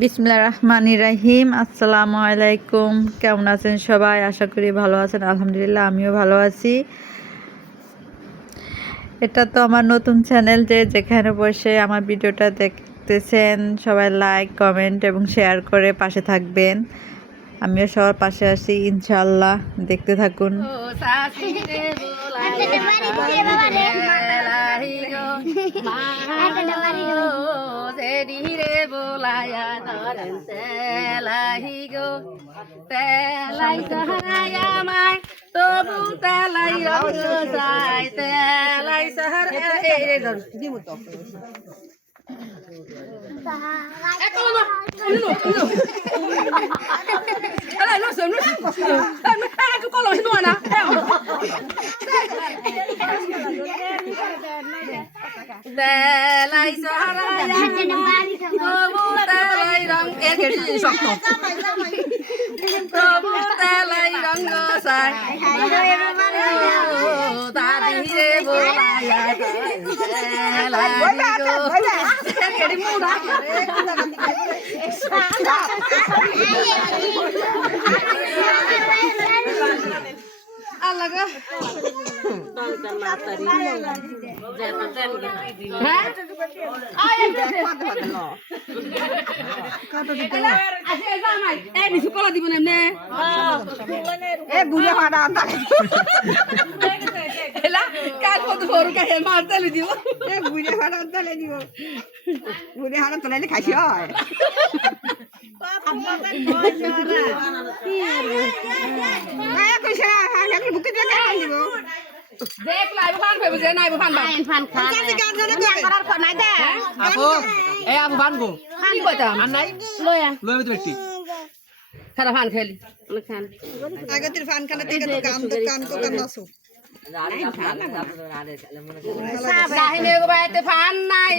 বিসমিল্লাহির রহমানির রহিম। আসসালামু আলাইকুম। কেমন আছেন সবাই? আশা করি ভালো আছেন। আলহামদুলিল্লাহ আমিও ভালো আছি। এটা তো আমার নতুন চ্যানেল, যেখানে বসে আমার ভিডিওটা দেখতেছেন সবাই লাইক, কমেন্ট এবং শেয়ার করে পাশে থাকবেন। আমিও সবার পাশে আছি ইনশাআল্লাহ। দেখতে থাকুন। তবু তেলাই রঙ যায় তেলাই সাহার তেলাই সাহারা তবু তেলাই রঙ তবু তেলাই রঙ যায় দাদিরে বোলায়া আল্লাহ গো খাইছি হয় দেখ লাইভ ফান পাইব যে নাইব ফান বাই ফান খান করার কর নাই দে আপু এই আপু ফান গো কি কইতা আর নাই লয়া লয়া তো একটি খারা ফান খেলি খান আগে তোর ফান খানা থেকে দোকান নাসু নাহিনে গো বাইতে ফান নাই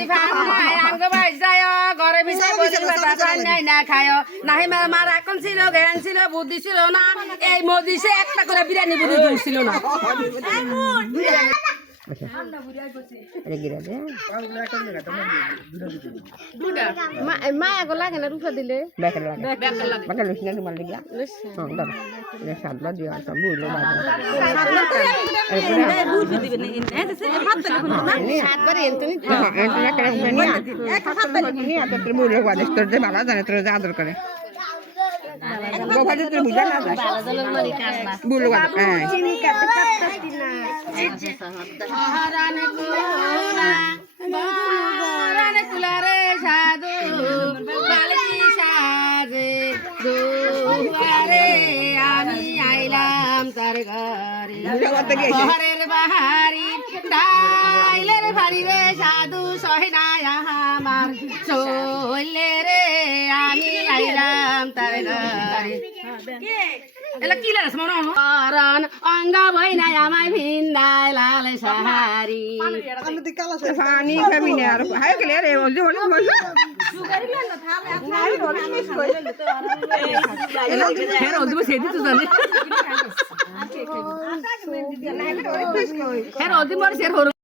আঙ্গ বাই যায় ঘরে ভিতরে বসে ফান নাই না খায় নাহি মার এখন ছিল জ্ঞান ছিল বুদ্ধি ছিল না এই মদিসে একটা করে বিরিয়ানি বুদ্ধি ছিল না মায়া গো লাগে না রুফা দিলে আদর করে আমি আইলাম তার ঘরের বাহারি ডাইলের ভারি রে সাধু সহেনায় আমার চলে রে আমি আইলাম তার ঘরে এলা কি লাস মন কারণ অঙ্গ বইনাই আমায় ভিন্দায় লাল সাহারি পানি খাবি না আর হাই গেলে রে ওলি ওলি সুগারি না থালে নাই ওলি মিস কই এলা ফের ওলি সেদি তো জানে ফের ওলি মর শের